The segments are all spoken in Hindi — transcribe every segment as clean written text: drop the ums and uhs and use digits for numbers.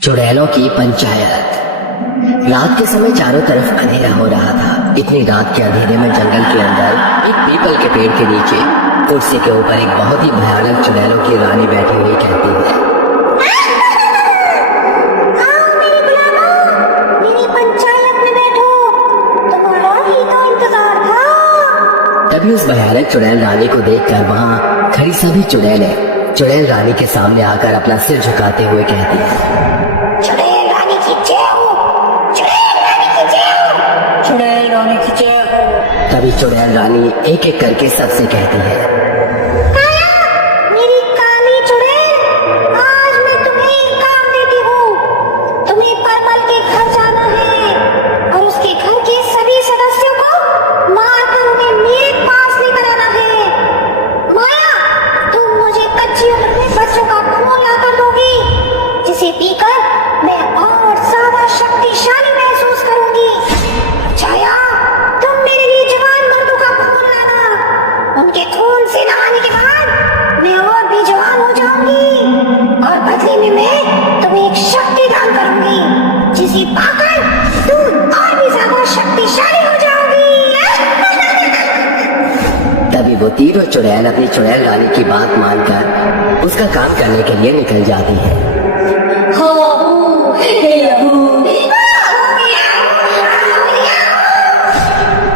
चुड़ैलों की पंचायत। रात के समय चारों तरफ अंधेरा हो रहा था। इतनी रात के अंधेरे में जंगल के अंदर एक पीपल के पेड़ के नीचे कुर्सी के ऊपर एक बहुत ही भयानक चुड़ैलों की रानी बैठी हुई कहती है, आओ मेरे गुलामों, मेरी पंचायत में बैठो, तुम्हारा ही तो इंतजार था। तभी उस भयानक चुड़ैल रानी को देखकर वहाँ खड़ी सभी चुड़ैलें चुड़ैल रानी के सामने आकर अपना सिर झुकाते हुए कहती है, चुड़ैल रानी की जय हो, चुड़ैल रानी की जय हो, चुड़ैल रानी की जय हो। तभी चुड़ैल रानी एक एक करके सबसे कहती है, मेरी काली चुड़ैल, आज मैं तुम्हें एक काम देती हूँ। तुम्हें परमल के घर जाना है और उसके घर के सभी सदस्यों को मारकर उन्हें मेरे पास लेकर आना है। माया, तुम मुझे कच्ची उम्र में बच्चों का खून लाकर दोगी, जिसे पीकर मैं और ज्यादा शक्तिशाली महसूस करूंगी। छाया, तुम मेरे लिए जवान मर्दों का खून लाना। उनके खून से नहाने के बाद मैं और भी जवान हो जाऊंगी और बदले में मैं तुम्हें एक शक्ति दान करूंगी, जिसे पाकर तुम और भी ज्यादा शक्तिशाली हो जाओगी। तभी वो तीनों चुड़ैल अपनी चुड़ैल रानी की बात मानकर उसका काम करने के लिए निकल जाती है।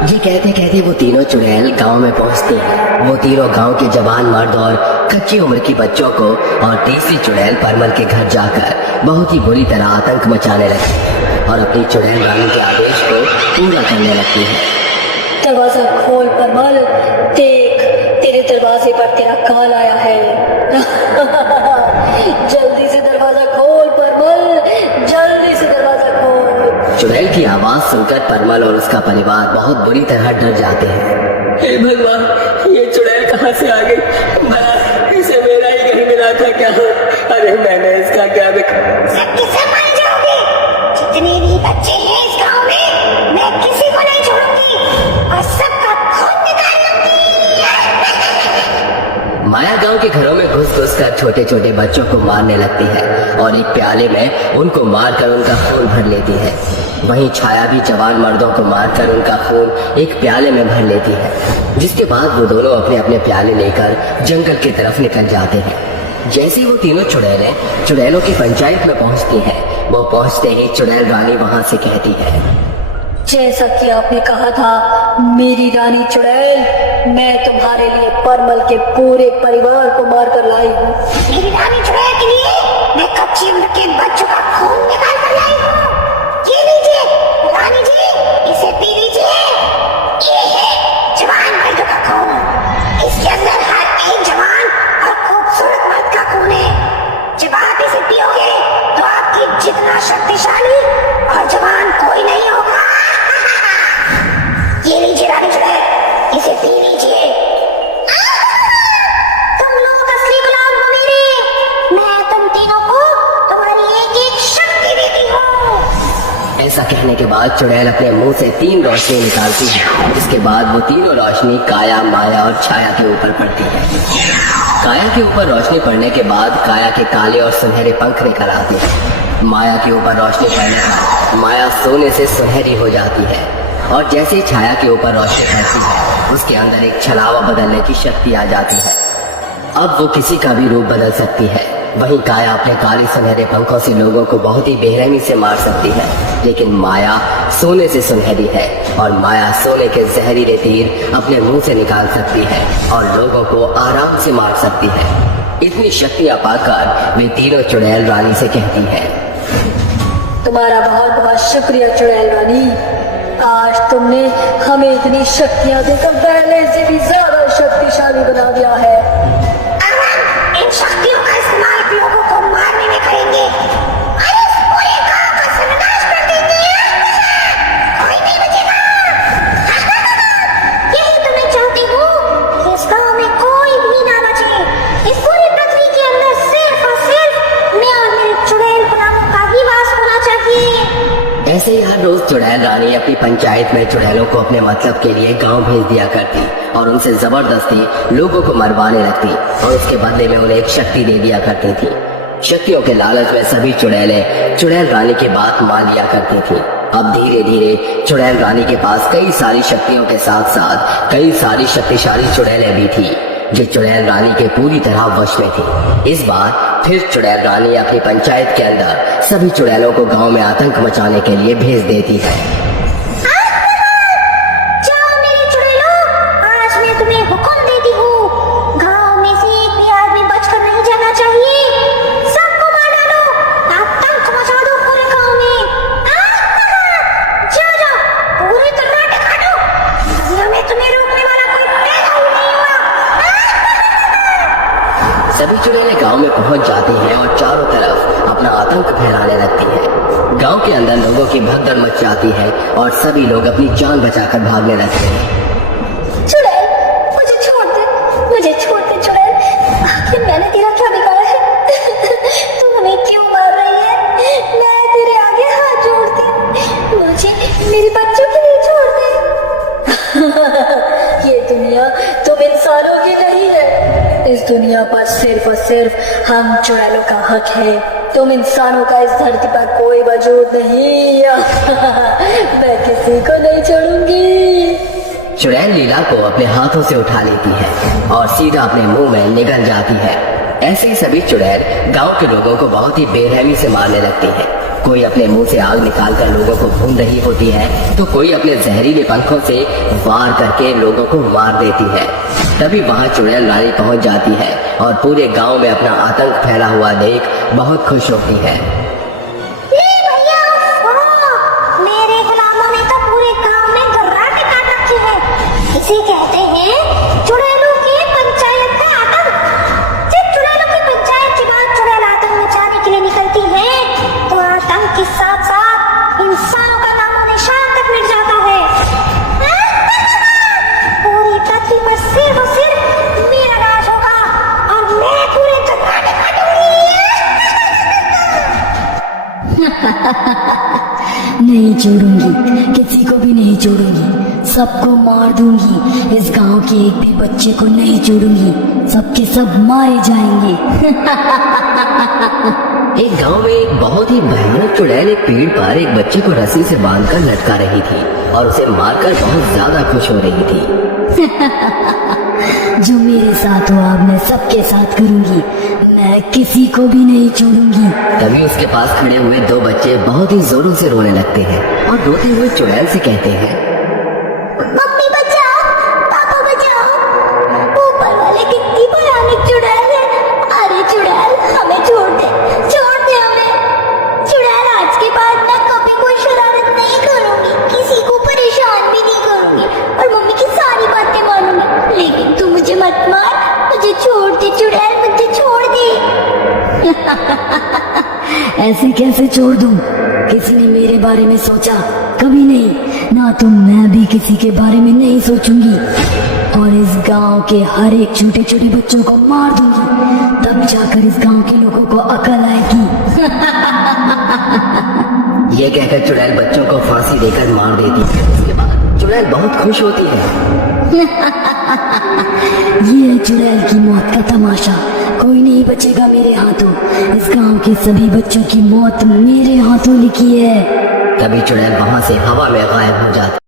ये कहते कहते वो तीनों चुड़ैल गांव में पहुंचते हैं। वो तीनों गांव के जवान मर्द और कच्ची उम्र की बच्चों को और तीसरी चुड़ैल परमल के घर जाकर बहुत ही बुरी तरह आतंक मचाने लगती है और अपनी चुड़ैल रानी के आदेश को पूरा करने लगती है। दरवाजा खोल परमल, देख तेरे दरवाजे पर तेरा काल आया है। जल्दी से दरवाजा खोल परमल, जल्दी से दरवाजा खोल। चुड़ैल की आवाज सुनकर परमल और उसका परिवार बहुत बुरी तरह डर जाते हैं। हे भगवान, ये चुड़ैल कहाँ से आ गई? इसे मेरा ही घर मिला था क्या? अरे मैंने इसका क्या देखा? सबके सब मारे जाओगे। जितने भी बच्चे हैं इस गांव में, मैं किसी को नहीं छोड़ूंगी और सबका खून निकाल लूंगी। माया गांव के घरों में घुस घुस कर छोटे छोटे बच्चों को मारने लगती है और एक प्याले में उनको मारकर उनका खून भर लेती है। वहीं छाया भी जवान मर्दों को मारकर उनका खून एक प्याले में भर लेती है, जिसके बाद वो दोनों अपने अपने प्याले लेकर जंगल की तरफ निकल जाते हैं। जैसे ही वो तीनों चुड़ैलें चुड़ैलों की पंचायत में पहुंचती हैं, वो पहुंचते ही चुड़ैल रानी वहां से कहती है, जैसा कि आपने कहा था मेरी रानी चुड़ैल, मैं तुम्हारे लिए परमल के पूरे परिवार को मारकर लाई हूँ। मेरी रानी चुड़ैल के लिए मैं कच्ची उम्र के बच्चों का खून निकाल कर लाई हूँ। ये लीजिए रानी जी, इसे पी लीजिए। ये है जवान मर्दों का खून। इसके अंदर हर एक जवान और खूबसूरत मर्द का खून है। जब आप इसे पियोगे तो आपकी जितना शक्तिशाली और जवान कोई नहीं होगा। ये लीजिए रानी चुड़ैल, इसे पी लीजिए। तुम लोग असली गुलाम हो मेरे। मैं तुम तीनों को तुम्हारी एक एक शक्ति देती हूँ। ऐसा कहने के बाद चुड़ैल अपने मुंह से 3 रोशनी निकालती है। इसके बाद वो तीनों रोशनी काया, माया और छाया के ऊपर पड़ती है। काया के ऊपर रोशनी पड़ने के बाद काया के काले और सुनहरे पंख निकल आते हैं। माया के ऊपर रोशनी पड़ने पर माया सोने से सुनहरी हो जाती है और जैसे ही छाया के ऊपर रोशनी पड़ती है, उसके अंदर एक छलावा बदलने की शक्ति आ जाती है। अब वो किसी का भी रूप बदल सकती है। वहीं काया अपने काले सुनहरे पंखों से लोगों को बहुत ही बेरहमी से मार सकती है, लेकिन माया सोने से सुनहरी है और माया सोने के जहरीले तीर अपने मुंह से निकाल सकती है और लोगों को आराम से मार सकती है। इतनी शक्तियां पाकर वे तीनों चुड़ैल रानी से कहती है, तुम्हारा बहुत बहुत शुक्रिया चुड़ैल रानी। आज तुमने हमें इतनी शक्तियाँ देकर पहले से भी ज्यादा शक्तिशाली बना दिया है। अब हम इन शक्तियों का इस्तेमाल लोगों को मारने में करेंगे और इस पूरे गांव का सर्वनाश कर देंगे। कोई नहीं बचेगा। यही तो मैं चाहती हूँ कि इस गांव में कोई भी ना बचे। इस पूरी पृथ्वी के अंदर सिर्फ और सिर्फ मैं और मेरे चुड़ैल गुलामों का ही वास होना चाहिए। ऐसे ही हर रोज चुड़ैल रानी अपनी पंचायत में चुड़ैलों को अपने मतलब के लिए गांव भेज दिया करती और उनसे जबरदस्ती लोगों को मरवाने लगती और उसके बदले में उन्हें एक शक्ति दे दिया करती थी। शक्तियों के लालच में सभी चुड़ैलें चुड़ैल रानी की बात मान लिया करती थी। अब धीरे धीरे चुड़ैल रानी के पास कई सारी शक्तियों के साथ साथ कई सारी शक्तिशाली चुड़ैलें भी थी जो चुड़ैल रानी के पूरी तरह वश में थी। इस बार फिर चुड़ैल रानी अपनी पंचायत के अंदर सभी चुड़ैलों को गांव में आतंक मचाने के लिए भेज देती है। जाओ मेरे चुड़ैलों, आज मैं तुम्हें हुक्म देती हूँ, गांव में से एक भी आदमी बचकर नहीं जाना चाहिए। सबको मार डालो, आतंक मचा दो पूरे गांव में। जाओ जाओ, पूरी कर्नाटक काटो, अभी हमें तुम्हें रोकने वाला कोई पैदा ही नहीं हुआ। सभी चुड़ैलें गांव में पहुंच जाती हैं और चारों तरफ अपना आतंक फैलाने लगती हैं। गांव के अंदर लोगों की भगदड़ मच जाती है और सभी लोग अपनी जान बचाकर भागने लगते हैं। चुड़ैल, मुझे छोड़ दे चुड़ैल। आखिर मैंने तेरा क्या बिगाड़ा है? तू हमें क्यों मार रही है? मैं तेरे आगे हाथ जोड़ती, मुझे मेरे बच्चों के लिए छोड़ दे। ये दुनिया तुम इंसानों की नहीं है। इस दुनिया पर सिर्फ और सिर्फ हम चुड़ैलों का हक है। तुम इंसानों का इस धरती पर कोई वजूद नहीं। मैं किसी को नहीं छोड़ूंगी। चुड़ैल लीला को अपने हाथों से उठा लेती है और सीधा अपने मुंह में निगल जाती है। ऐसे ही सभी चुड़ैल गांव के लोगों को बहुत ही बेरहमी से मारने लगती है। कोई अपने मुंह से आग निकालकर लोगों को भून रही होती है तो कोई अपने जहरीले पंखों से वार करके लोगों को मार देती है। तभी वहां चुड़ैल रानी पहुंच जाती है और पूरे गांव में अपना आतंक फैला हुआ देख बहुत खुश होती है। भैया, मेरे गुलामों ने तो पूरे गांव में गर्राटे काट रखे हैं। इसे कहते हैं चुड़ैलों की पंचायत का आतंक। जब चुड़ैलों की पंचायत के बाद चुड़ैल आतंक मचाने के लिए निकलती है तो आतंक के साथ साथ इंसानों का नामो निशान तक मिट जाता है। पूरी पृथ्वी पर सिर्फ और सिर्फ मेरा राज होगा और मैं पूरे गर्राटे काटूंगी। नहीं छोड़ूंगी, किसी को भी नहीं छोड़ूंगी, सबको मार दूंगी। इस गांव के एक भी बच्चे को नहीं छोड़ूंगी, सबके सब मारे जाएंगे। एक गांव में एक बहुत ही भयानक चुड़ैल एक पेड़ पर एक बच्चे को रस्सी से बांधकर लटका रही थी और उसे मारकर बहुत ज्यादा खुश हो रही थी। जो मेरे साथ हुआ अब मैं सबके साथ करूंगी, मैं किसी को भी नहीं छोड़ूंगी। तभी उसके पास खड़े हुए दो बच्चे बहुत ही जोरों से रोने लगते हैं और रोते हुए चुड़ैल से कहते हैं, मम्मी बचाओ, पापा बचाओ, ऊपर वाले कितनी भयानक चुड़ैल है। अरे चुड़ैल, हमें छोड़ दे हमें। चुड़ैल, आज के बाद मैं कभी कोई शरारत नहीं करूंगी, किसी को परेशान भी नहीं करूंगी और मम्मी की सारी बातें मानूंगी। लेकिन तू मुझे मत मार, मुझे छोड़ दे चुड़ैल, मुझे छोड़ दे। ऐसे कैसे छोड़ दूं? किसी ने मेरे बारे में सोचा? कभी नहीं। ना तो मैं भी किसी के बारे में नहीं सोचूंगी और इस गांव के हर एक छोटे छोटे बच्चों को मार दूंगी, तब जाकर इस गांव के लोगों को अकल आएगी। ये कहकर चुड़ैल बच्चों को फांसी देकर मार देती है। उसके बाद चुड़ैल बहुत खुश होती है। ये है चुड़ैल की मौत का तमाशा। कोई नहीं बचेगा मेरे हाथों। इस गांव के सभी बच्चों की मौत मेरे हाथों लिखी है। तभी चुड़ैल वहां से हवा में गायब हो जाती है।